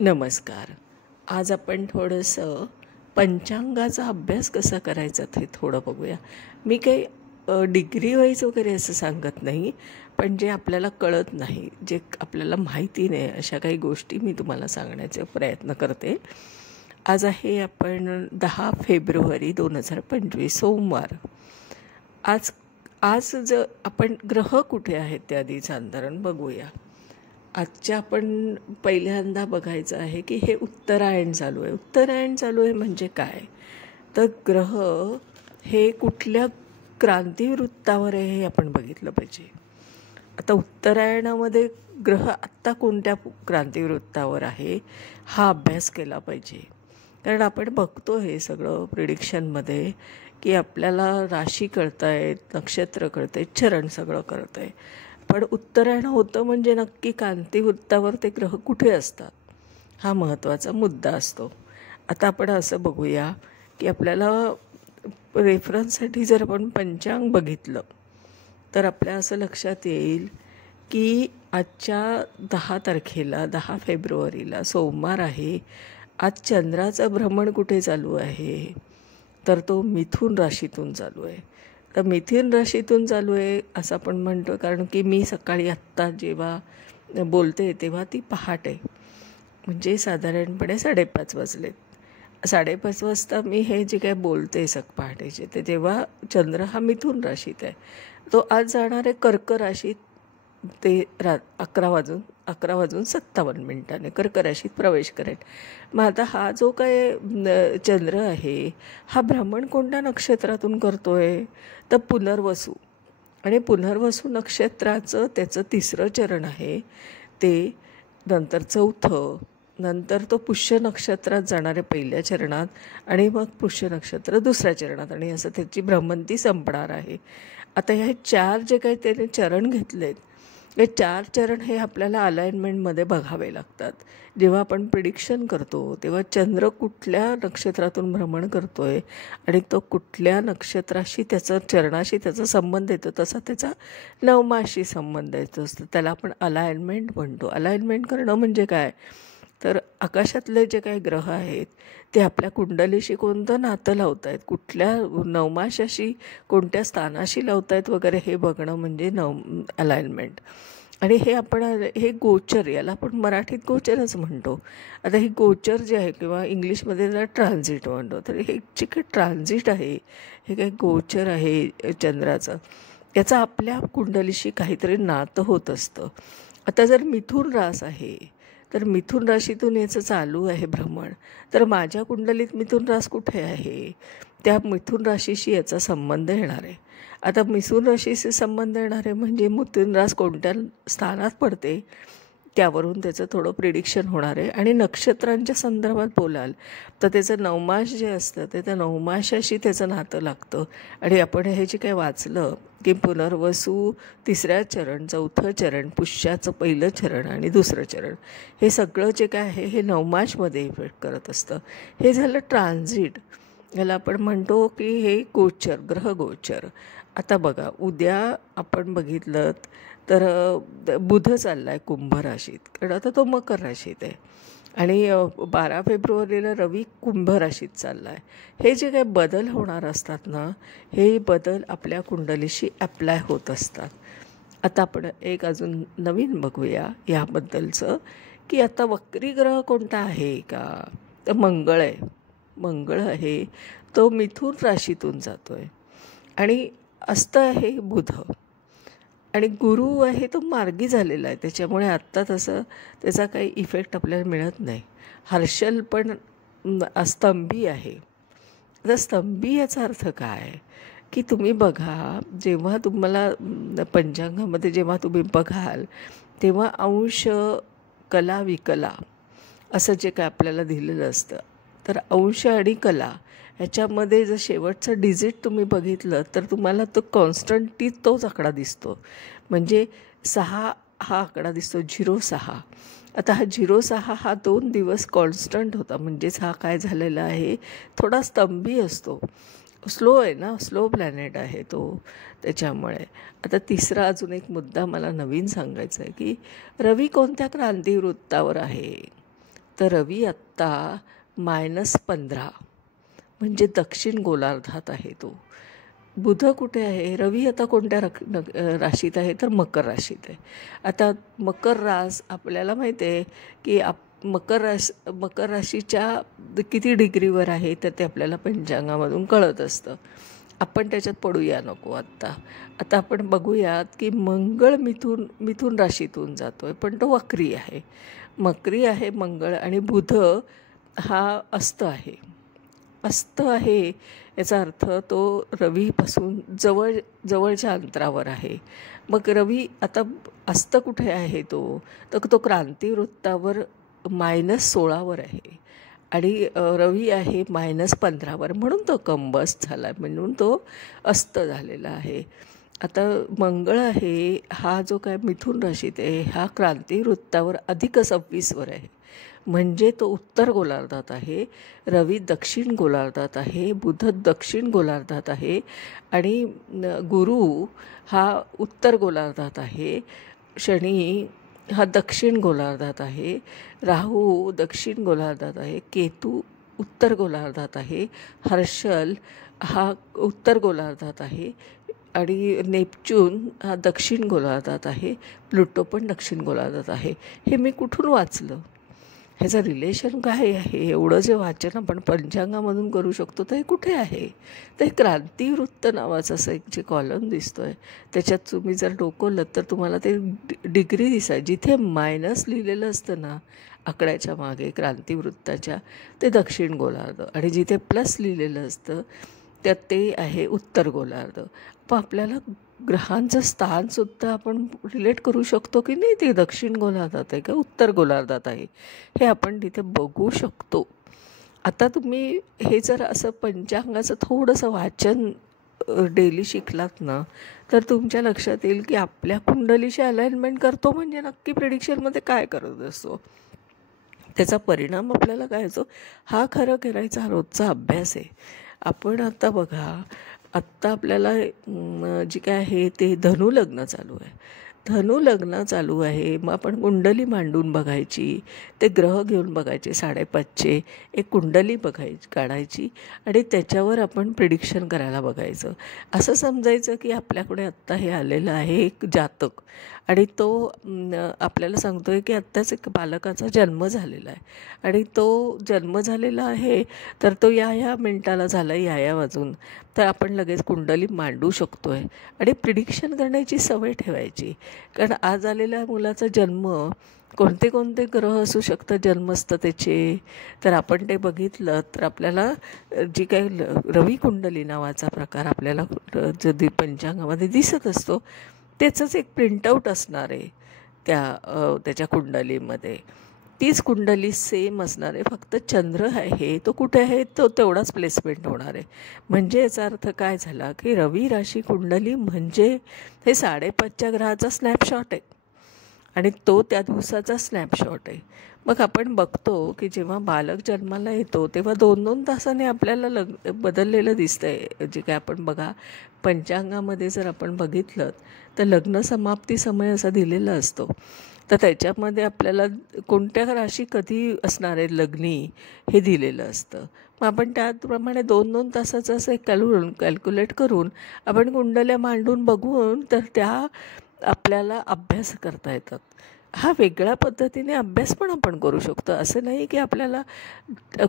नमस्कार. आज आपण थोडंसं पंचांगाचा अभ्यास कसा करायचा ते थोडं बघूया. मी काही डिग्री वाईज वगैरे असं सांगत नाही, पण जे आपल्याला कळत नाही, जे आपल्याला माहिती नाही, अशा काही गोष्टी मी तुम्हाला सांगण्याचा प्रयत्न करते. आज आहे आपण 10 फेब्रुवारी 2025 सोमवार. आज आज जर आपण ग्रह कुठे आहेत ते आधी साधारण बघूया. आजच्या आपण पहिल्यांदा बघायचं आहे की हे उत्तरायण चालू आहे. उत्तरायण चालू आहे म्हणजे काय, तर ग्रह हे कुठल्या क्रांतिवृत्तावर आहे हे आपण बघितलं पाहिजे. आता उत्तरायणामध्ये ग्रह आत्ता कोणत्या क्रांतिवृत्तावर आहे हा अभ्यास केला पाहिजे. कारण आपण बघतो हे सगळं प्रिडिक्शनमध्ये की आपल्याला राशी कळत आहेत, नक्षत्र कळत आहेत, चरण सगळं कळतं आहे. पण उत्तरायण होतं म्हणजे नक्की क्रांतिवृत्तावर ते ग्रह कुठे असतात हा महत्त्वाचा मुद्दा असतो. आता आपण असं बघूया की आपल्याला रेफरन्ससाठी जर आपण पंचांग बघितलं तर आपल्या असं लक्षात येईल की आजच्या 10 तारखेला 10 फेब्रुवारीला सोमवार आहे. आज चंद्राचं भ्रमण कुठे चालू आहे, तर तो मिथुन राशीतून चालू आहे. तर मिथुन राशीतून चालू आहे असं आपण म्हणतो, कारण की मी सकाळी आत्ता जेव्हा बोलते तेव्हा ती पहाटे, म्हणजे साधारणपणे 5:30 वाजलेत. 5:30 वाजता मी हे जे काय बोलते पहाटेचे ते तेव्हा चंद्र हा मिथुन राशीत आहे. तो आज जाणार आहे कर्क राशीत. ते 11:57 कर्क राशीत प्रवेश करेल. मग आता हा जो काय चंद्र आहे हा भ्रमण कोणत्या नक्षत्रातून करतो आहे, तर पुनर्वसू. आणि पुनर्वसू नक्षत्राचं त्याचं 3रं चरण आहे ते, नंतर 4थं, नंतर तो पुष्य नक्षत्रात जाणार आहे पहिल्या चरणात, आणि मग पुष्य नक्षत्र 2ऱ्या चरणात, आणि असं त्याची भ्रमंती संपणार आहे. आता ह्या 4 जे काही त्याने चरण घेतलेत, हे 4 चरण हे आपल्याला अलाइनमेंटमध्ये बघावे लागतात. जेव्हा आपण प्रिडिक्शन करतो तेव्हा चंद्र कुठल्या नक्षत्रातून भ्रमण करतो आहे आणि तो कुठल्या नक्षत्राशी त्याचा चरणाशी त्याचा संबंध येतो, तसा त्याचा नवमाशी संबंध येतो असतो. त्याला आपण अलाइनमेंट म्हणतो. अलाइनमेंट करणं म्हणजे काय, तर आकाशातले जे काही ग्रह आहेत ते आपल्या कुंडलीशी कोणतं नातं लावत आहेत, कुठल्या नवमाशाशी कोणत्या स्थानाशी लावत आहेत वगैरे हे बघणं म्हणजे अलाइनमेंट. आणि हे आपण हे गोचर, याला आपण मराठीत गोचरच म्हणतो. आता हे गोचर जे आहे किंवा इंग्लिशमध्ये त्याला ट्रान्झिट म्हणतो, तर हे जे काही ट्रान्झिट आहे, हे काही गोचर आहे चंद्राचं, याचं आपल्या कुंडलीशी काहीतरी नातं होत असतं. आता जर मिथुन रास आहे तर मिथुन राशीतून याचं चालू आहे भ्रमण, तर माझ्या कुंडलीत मिथुन रास कुठे आहे, त्या मिथुन राशीशी याचा संबंध येणार आहे. आता मिथुन राशीशी संबंध येणार आहे म्हणजे मिथुन रास कोणत्या स्थानात पडते त्यावरून त्याचं थोडं प्रिडिक्शन होणार आहे. आणि नक्षत्रांच्या संदर्भात बोलाल तर त्याचं नवमाश जे असतं ते त्या नवमाशाशी त्याचं नातं लागतं. आणि आपण हे जे काही वाचलं की पुनर्वसू 3रं चरण, 4थं चरण, पुष्याचं 1लं चरण आणि 2रं चरण, हे सगळं जे काय आहे हे नवमाशमध्ये इफेक्ट करत असतं. हे झालं ट्रान्झिट. याला आपण म्हणतो की हे गोचर, ग्रहगोचर. आता बघा, उद्या आपण बघितलं तर बुध चालला आहे कुंभ राशीत, कारण आता तो मकर राशीत आहे. आणि 12 फेब्रुवारीला रवी कुंभ राशीत चालला आहे. हे जे काही बदल होणार असतात ना, हे बदल आपल्या कुंडलीशी अप्लाय होत असतात. आता आपण एक अजून नवीन बघूया याबद्दलचं की आता वक्री ग्रह कोणता आहे का, तर मंगळ आहे. मंगळ आहे तो मिथुन राशीतून जातो आहे. आणि अस्त आहे बुध, आणि गुरु आहे तो मार्गी झालेला आहे, त्याच्यामुळे आत्ता तसं त्याचा काही इफेक्ट आपल्याला मिळत नाही. हर्षल पण स्तंभी आहे. आता स्तंभी याचा अर्थ काय की तुम्ही बघा, जेव्हा तुम्हाला पंचांगामध्ये जेव्हा तुम्ही बघाल तेव्हा अंश, कला, विकला असं जे काय आपल्याला दिलेलं असतं, तर अंश आणि कला ह्याच्यामध्ये जर शेवटचं डिजिट तुम्ही बघितलं तर तुम्हाला तो कॉन्स्टंटली तोच आकडा दिसतो. म्हणजे 6 हा आकडा दिसतो, 06. आता हा 06 हा 2 दिवस कॉन्स्टंट होता, म्हणजेच हा काय झालेला आहे, थोडा स्तंभी असतो. स्लो आहे ना, स्लो प्लॅनेट आहे तो, त्याच्यामुळे. आता तिसरा अजून एक मुद्दा मला नवीन सांगायचा आहे की रवी कोणत्या क्रांतिवृत्तावर आहे, तर रवी आत्ता -15 म्हणजे दक्षिण गोलार्धात आहे तो. बुध कुठे आहे? रवी आता कोणत्या राशीत आहे? तर मकर राशीत आहे. आता मकर रास आपल्याला माहिती आहे की मकर राशीच्या किती डिग्रीवर आहे तर ते आपल्याला पंचांगामधून कळत असतं. आपण त्याच्यात पडूया नको आत्ता. आता आपण बघूयात की मंगळ मिथुन राशीतून जातो आहे, पण तो वक्री आहे. मकरी आहे मंगळ आणि बुध हा अस्त आहे. अस्त आहे याचा अर्थ तो रवीपासून जवळच्या अंतरावर आहे. मग रवी आता अस्त कुठे आहे तर तो क्रांतिवृत्तावर -16वर आहे आणि रवी आहे -15वर, म्हणून तो कंबस्ट झाला, म्हणून तो अस्त झालेला आहे. आता मंगळ आहे हा जो काय मिथुन राशीत आहे हा क्रांतिवृत्तावर +26वर आहे, म्हणजे तो उत्तर गोलार्धात आहे. रवी दक्षिण गोलार्धात आहे, बुध दक्षिण गोलार्धात आहे आणि गुरु हा उत्तर गोलार्धात आहे. शनी हा दक्षिण गोलार्धात आहे. राहू दक्षिण गोलार्धात आहे. केतू उत्तर गोलार्धात आहे. हर्षल हा उत्तर गोलार्धात आहे आणि नेपच्यून हा दक्षिण गोलार्धात आहे. प्लुटो पण दक्षिण गोलार्धात आहे. हे मी कुठून वाचलं? ह्याचं रिलेशन काय आहे? एवढं जे वाचन आपण पंचांगामधून करू शकतो तर हे कुठे आहे? तर हे क्रांतिवृत्त नावाचं असं एक जे कॉलम दिसतो आहे त्याच्यात तुम्ही जर डोकवलं तर तुम्हाला ते डिग्री दिसाय. जिथे मायनस लिहिलेलं असतं ना आकड्याच्या मागे क्रांतिवृत्ताच्या, ते दक्षिण गोलार्ध, आणि जिथे प्लस लिहिलेलं असतं त्यात ते आहे उत्तर गोलार्ध. पण आपल्याला ग्रहांचं स्थानसुद्धा आपण रिलेट करू शकतो की नाही, ते दक्षिण गोलार्धात आहे का उत्तर गोलार्धात आहे हे आपण तिथे बघू शकतो. आता तुम्ही हे जर असं पंचांगाचं थोडंसं वाचन डेली शिकलात ना तर तुमच्या लक्षात येईल की आपल्या कुंडलीशी अलाइनमेंट करतो म्हणजे नक्की प्रेडिक्शनमध्ये काय करत असतो, त्याचा परिणाम आपल्याला काय होतो हा खरं करायचा रोजचा अभ्यास आहे. आपण आता बघा, आत्ता आपल्याला जे काय आहे ते धनुलग्न चालू आहे. धनुलग्न चालू आहे, मग आपण कुंडली मांडून बघायची, ते ग्रह घेऊन बघायचे 5.5चे, एक कुंडली काढायची आणि त्याच्यावर आपण प्रिडिक्शन करायला बघायचं. असं समजायचं की आपल्याकडे आत्ता हे आलेलं आहे एक जातक आणि तो आपल्याला सांगतो आहे की आत्ताच एक बालकाचा जन्म झालेला आहे आणि तो जन्म झालेला आहे तर तो या मिनिटाला झाला या वाजून, तर आपण लगेच कुंडली मांडू शकतो आहे आणि प्रिडिक्शन करण्याची सवय ठेवायची. कारण आज आलेल्या मुलाचा जन्म कोणते कोणते ग्रह असू शकतं जन्मस्थ त्याचे, तर आपण ते बघितलं तर आपल्याला जी काही रवी कुंडली नावाचा प्रकार आपल्याला जो पंचांगामध्ये दिसत असतो त्याचंच एक प्रिंटआउट असणार आहे त्याच्या कुंडलीमध्ये. तीच कुंडली सेम असणार आहे, फक्त चंद्र आहे तो कुठे आहे तो तेवढाच प्लेसमेंट होणार आहे. म्हणजे याचा अर्थ काय झाला की रवी राशी कुंडली म्हणजे हे 5.5च्या ग्रहाचा स्नॅपशॉट आहे आणि तो त्या दिवसाचा स्नॅपशॉट आहे. मग आपण बघतो की जेव्हा बालक जन्माला येतो तेव्हा 2-2 तासाने आपल्याला बदललेलं दिसतंय. जे काय आपण बघा पंचांगामध्ये जर आपण बघितलं तर लग्न समाप्ती समय असा दिलेला असतो, तर त्याच्यामध्ये आपल्याला कोणत्या राशी कधी असणार आहे लग्नी हे दिलेलं असतं. मग आपण त्याप्रमाणे 2-2 तासाचं असं एक कॅल्क्युलेट करून आपण कुंडल्या मांडून बघून तर त्या आपल्याला अभ्यास करता येतात. हा वेगळ्या पद्धतीने अभ्यास पण आपण करू शकतो. असं नाही की आपल्याला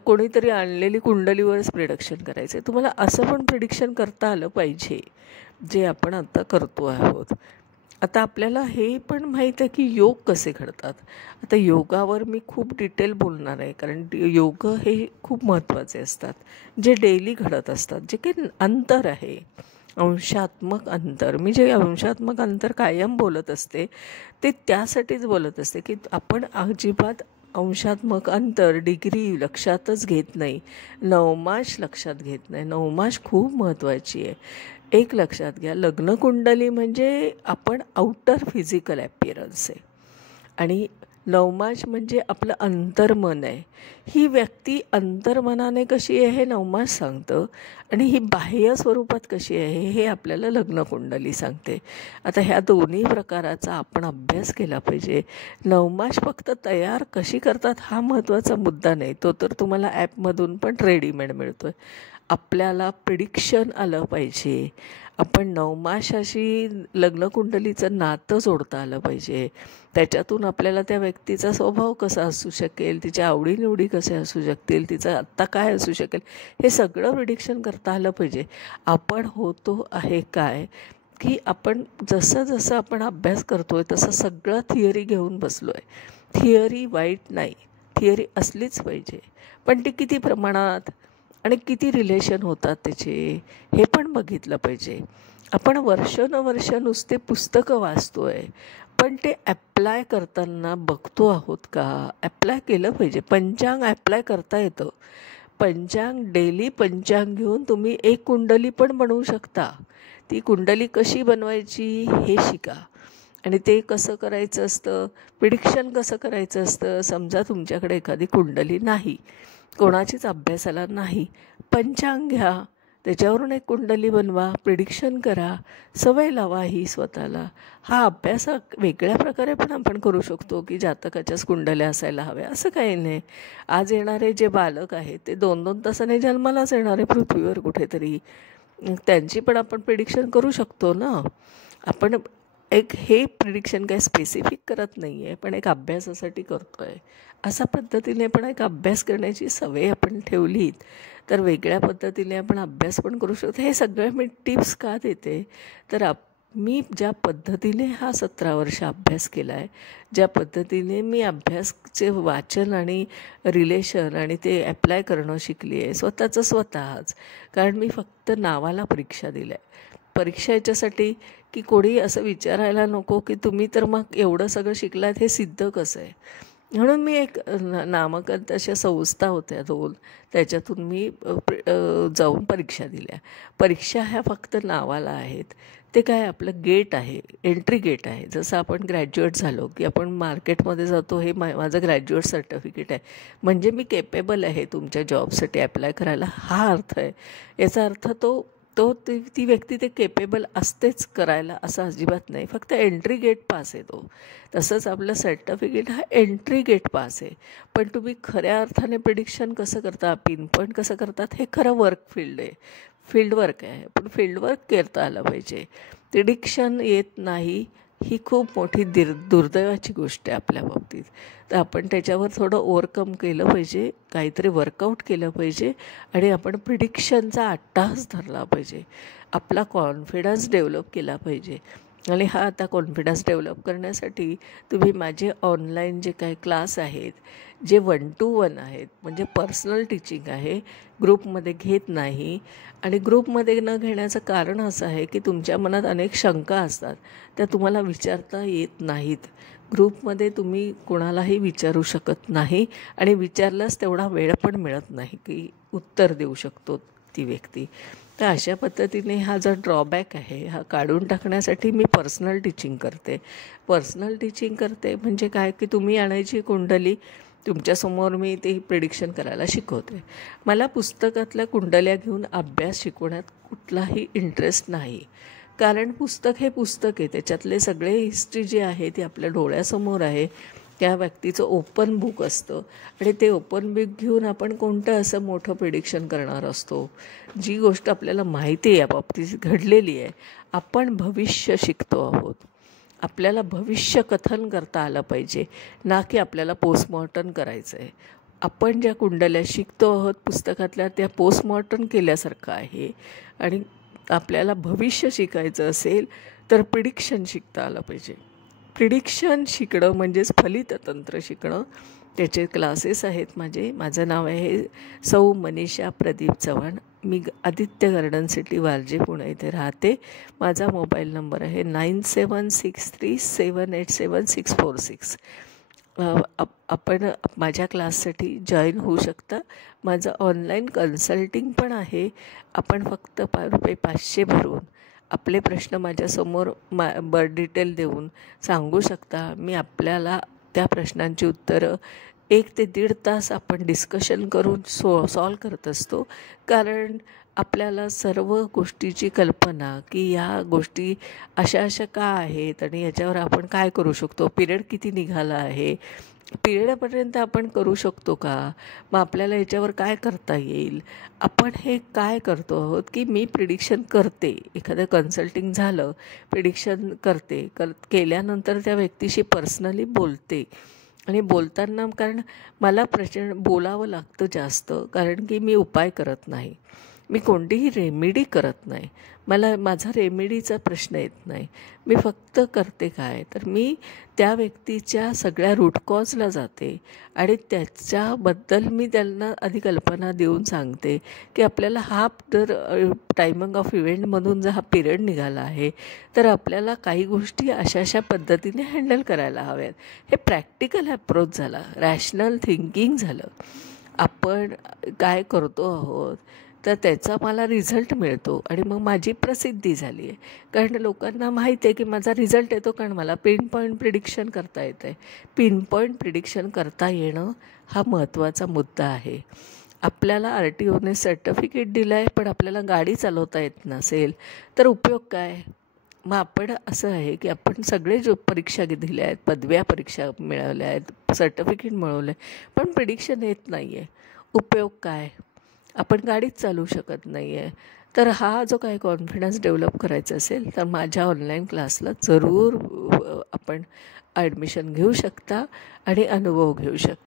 कोणीतरी आणलेली कुंडलीवरच प्रिडिक्शन करायचं आहे. तुम्हाला असं पण प्रिडिक्शन करता आलं पाहिजे जे आपण आता करतो आहोत. आता आपल्याला हे पण माहीत आहे की योग कसे घडतात. आता योगावर मी खूप डिटेल बोलणार आहे कारण योग हे खूप महत्त्वाचे असतात जे डेली घडत असतात. जे काही अंतर आहे अंशात्मक अंतर, मी जे अंशात्मक अंतर कायम बोलत असते ते त्यासाठीच बोलत असते की आपण अजिबात अंशात्मक अंतर डिग्री लक्षातच घेत नाही, नवमाश लक्षात घेत नाही. नवमाश खूप महत्त्वाची आहे. एक लक्षात घ्या, लग्नकुंडली म्हणजे आपण आउटर फिजिकल ॲपिअरन्स आहे आणि नवमास म्हणजे आपलं अंतर्मन आहे. ही व्यक्ती अंतर्मनाने कशी आहे हे नवमास सांगतं आणि ही बाह्य स्वरूपात कशी आहे हे आपल्याला लग्नकुंडली सांगते. आता ह्या दोन्ही प्रकाराचा आपण अभ्यास केला पाहिजे. नवमास फक्त तयार कशी करतात हा महत्त्वाचा मुद्दा नाही, तो तर तुम्हाला ॲपमधून पण रेडीमेड मिळतो आहे. आपल्याला प्रिडिक्शन आलं पाहिजे. आपण नवमासाशी लग्नकुंडलीचं नातं जोडता आलं पाहिजे. त्याच्यातून आपल्याला त्या व्यक्तीचा स्वभाव कसा असू शकेल, तिच्या आवडीनिवडी कसे असू शकतील, तिचं आत्ता काय असू शकेल, हे सगळं प्रिडिक्शन करता आलं पाहिजे. आपण होतो आहे काय, की आपण जसं जसं आपण अभ्यास करतो आहे तसं सगळं थिअरी घेऊन बसलो आहे. थिअरी वाईट नाही, थिअरी असलीच पाहिजे, पण ती किती प्रमाणात आणि किती रिलेशन होतात त्याचे हे पण बघितलं पाहिजे. आपण वर्षानुवर्ष नुसते पुस्तकं वाचतो आहे, पण ते ॲप्लाय करताना बघतो आहोत का? ॲप्लाय केलं पाहिजे. पंचांग ॲप्लाय करता येतं. पंचांग डेली पंचांग घेऊन तुम्ही एक कुंडली पण बनवू शकता. ती कुंडली कशी बनवायची हे शिका. आणि ते कसं करायचं असतं, प्रिडिक्शन कसं करायचं असतं. समजा तुमच्याकडे एखादी कुंडली नाही, कोणाचीच अभ्यासाला नाही, पंचांग घ्या, त्याच्यावरून एक कुंडली बनवा, प्रिडिक्शन करा, सवय लावा ही स्वतःला. हा अभ्यास वेगळ्या प्रकारे पण आपण करू शकतो की जातकाच्याच कुंडल्या असायला हव्या असं काही नाही. आज येणारे जे बालक आहेत ते 2-2 तासाने जन्मालाच येणारे पृथ्वीवर कुठेतरी, त्यांची पण आपण प्रिडिक्शन करू शकतो ना. आपण एक हे प्रिडिक्शन काही स्पेसिफिक करत नाही आहे, पण एक अभ्यासासाठी करतो आहे. अशा पद्धतीने पण एक अभ्यास करण्याची सवय आपण ठेवलीत तर वेगळ्या पद्धतीने आपण अभ्यास पण करू शकतो. हे सगळं मी टिप्स का देते तर मी ज्या पद्धतीने हा 17 वर्ष अभ्यास केला आहे, ज्या पद्धतीने मी अभ्यासचे वाचन आणि रिलेशन आणि ते ॲप्लाय करणं शिकली आहे स्वतःच. कारण मी फक्त नावाला परीक्षा दिल्या आहे. परीक्षा याच्यासाठी की कोणी असं विचारायला नको की तुम्ही तर मग एवढं सगळं शिकलात, हे सिद्ध कसं आहे. म्हणून मी एक नामांकित अशा संस्था होत्या 2, त्याच्यातून मी जाऊन परीक्षा दिल्या. परीक्षा ह्या फक्त नावाला आहेत. ते काय आपलं गेट आहे, एंट्री गेट आहे. जसं आपण ग्रॅज्युएट झालो की आपण मार्केटमध्ये जातो, हे माझं ग्रॅज्युएट सर्टिफिकेट आहे म्हणजे मी केपेबल आहे तुमच्या जॉबसाठी ॲप्लाय करायला, हा अर्थ आहे. याचा अर्थ ती व्यक्ती ते केपेबल असतेच करायला असं अजिबात नाही. फक्त एंट्री गेट पास आहे तो. तसंच आपलं सर्टिफिकेट हा एंट्री गेट पास आहे. पण तुम्ही खऱ्या अर्थाने प्रिडिक्शन कसं करता, पिनपॉईंट कसं करतात, हे खरं वर्क फील्ड आहे, फील्डवर्क आहे. पण फील्डवर्क करता आलं पाहिजे. प्रिडिक्शन येत नाही ही खूप मोठी दुर्दैवाची गोष्ट आहे आपल्या बाबतीत. तर आपण त्याच्यावर थोडं ओव्हरकम केलं पाहिजे, काहीतरी वर्कआउट केलं पाहिजे आणि आपण प्रिडिक्शनचा अट्टाहास धरला पाहिजे. आपला कॉन्फिडन्स डेव्हलप केला पाहिजे. आणि हा आता कॉन्फिडन्स डेव्हलप करण्यासाठी तुम्ही माझे ऑनलाईन जे काही क्लास आहेत, जे 1 to 1 आहेत, म्हणजे पर्सनल टीचिंग आहे, ग्रुपमध्ये घेत नाही. आणि ग्रुपमध्ये न घेण्याचं कारण असं आहे की तुमच्या मनात अनेक शंका असतात, त्या तुम्हाला विचारता येत नाहीत. ग्रुपमध्ये तुम्ही कोणालाही विचारू शकत नाही आणि विचारल्यास तेवढा वेळ पण मिळत नाही की उत्तर देऊ शकतो ती व्यक्ती. तर अशा पद्धतीने हा जो ड्रॉबॅक आहे हा काढून टाकण्यासाठी मी पर्सनल टीचिंग करते. म्हणजे काय की तुम्ही आणायची कुंडली, तुमच्यासमोर मी ते प्रिडिक्शन करायला शिकवते. मला पुस्तकातल्या कुंडल्या घेऊन अभ्यास शिकवण्यात कुठलाही इंटरेस्ट नाही. कारण पुस्तक हे पुस्तक आहे, त्याच्यातले सगळे हिस्ट्री जी आहे ती आपल्या डोळ्यासमोर आहे. त्या व्यक्तीचं ओपन बुक असतं आणि ते ओपन बुक घेऊन आपण कोणतं असं मोठं प्रिडिक्शन करणार असतो. जी गोष्ट आपल्याला माहिती आहे, या बाबतीत घडलेली आहे. आपण भविष्य शिकतो आहोत. आपल्याला भविष्य कथन करता आलं पाहिजे, ना की आपल्याला पोस्टमॉर्टम करायचं आहे. आपण ज्या कुंडल्या शिकतो आहोत पुस्तकातल्या त्या पोस्टमॉर्टम केल्यासारखं आहे. आणि आपल्याला भविष्य शिकायचं असेल तर प्रिडिक्शन शिकता आलं पाहिजे. प्रिडिक्शन शिकणं म्हणजेच फलिततंत्र शिकणं. त्याचे क्लासेस आहेत माझं नाव आहे सौ मनीषा प्रदीप चव्हाण. मी आदित्य गार्डन सिटी, वारजे, पुणे इथे राहते. माझा मोबाईल नंबर आहे 9763787646. आपण माझ्या क्लाससाठी जॉईन होऊ शकता. माझं ऑनलाईन कन्सल्टिंग पण आहे. आपण फक्त रुपये 500 भरून आपले प्रश्न माझ्यासमोर डिटेल देऊन सांगू शकता. मी आपल्याला त्या प्रश्नांची उत्तरं 1 ते 1.5 तास आपण डिस्कशन करून सॉल्व करत असतो. कारण आपल्याला सर्व गोष्टीची कल्पना, की या गोष्टी अशा का आहेत आणि याच्यावर आपण काय करू शकतो, पिरियड किती निघाला आहे, पिरियडपर्यंत आपण करू शकतो का, मग आपल्याला याच्यावर काय करता येईल, आपण हे काय करतो आहोत, की मी प्रिडिक्शन करते, एखादं कन्सल्टिंग झालं, प्रिडिक्शन करते, केल्यानंतर त्या व्यक्तीशी पर्सनली बोलते. आणि बोलताना कारण मला प्रचंड बोलावं लागतं जास्त, कारण की मी उपाय करत नाही, मी कोणतीही रेमेडी करत नाही, माझा रेमेडीचा प्रश्न येत नाही. मी फक्त करते काय, तर मी त्या व्यक्तीच्या सगळ्या रूट कॉजला जाते आणि त्याच्याबद्दल मी त्यांना आधी कल्पना देऊन सांगते की आपल्याला हा जर टायमिंग ऑफ इव्हेंटमधून जर हा पिरियड निघाला आहे तर आपल्याला काही गोष्टी अशा पद्धतीने हँडल करायला हव्यात. हे प्रॅक्टिकल अप्रोच झाला, रॅशनल थिंकिंग झालं. आपण काय करतो आहोत तर त्याचा मला रिझल्ट मिळतो आणि मग माझी प्रसिद्धी झाली आहे. कारण लोकांना माहीत आहे की माझा रिझल्ट येतो, कारण मला पिनपॉईंट प्रिडिक्शन करता येतं आहे. पिनपॉईंट प्रिडिक्शन करता येणं हा महत्त्वाचा मुद्दा आहे. आपल्याला RTOने सर्टिफिकेट दिलं आहे, पण आपल्याला गाडी चालवता येत नसेल तर उपयोग काय? मग आपण असं आहे की आपण सगळे जो परीक्षा दिल्या आहेत, पदव्या परीक्षा मिळवल्या आहेत, सर्टिफिकेट मिळवलं आहे, पण प्रिडिक्शन येत नाही आहे, उपयोग काय? आपण गाडीच चालवू शकत नाही आहे. तर हा जो काही कॉन्फिडन्स डेव्हलप करायचा असेल तर माझ्या ऑनलाईन क्लासला जरूर आपण ॲडमिशन घेऊ शकता आणि अनुभव घेऊ शकता.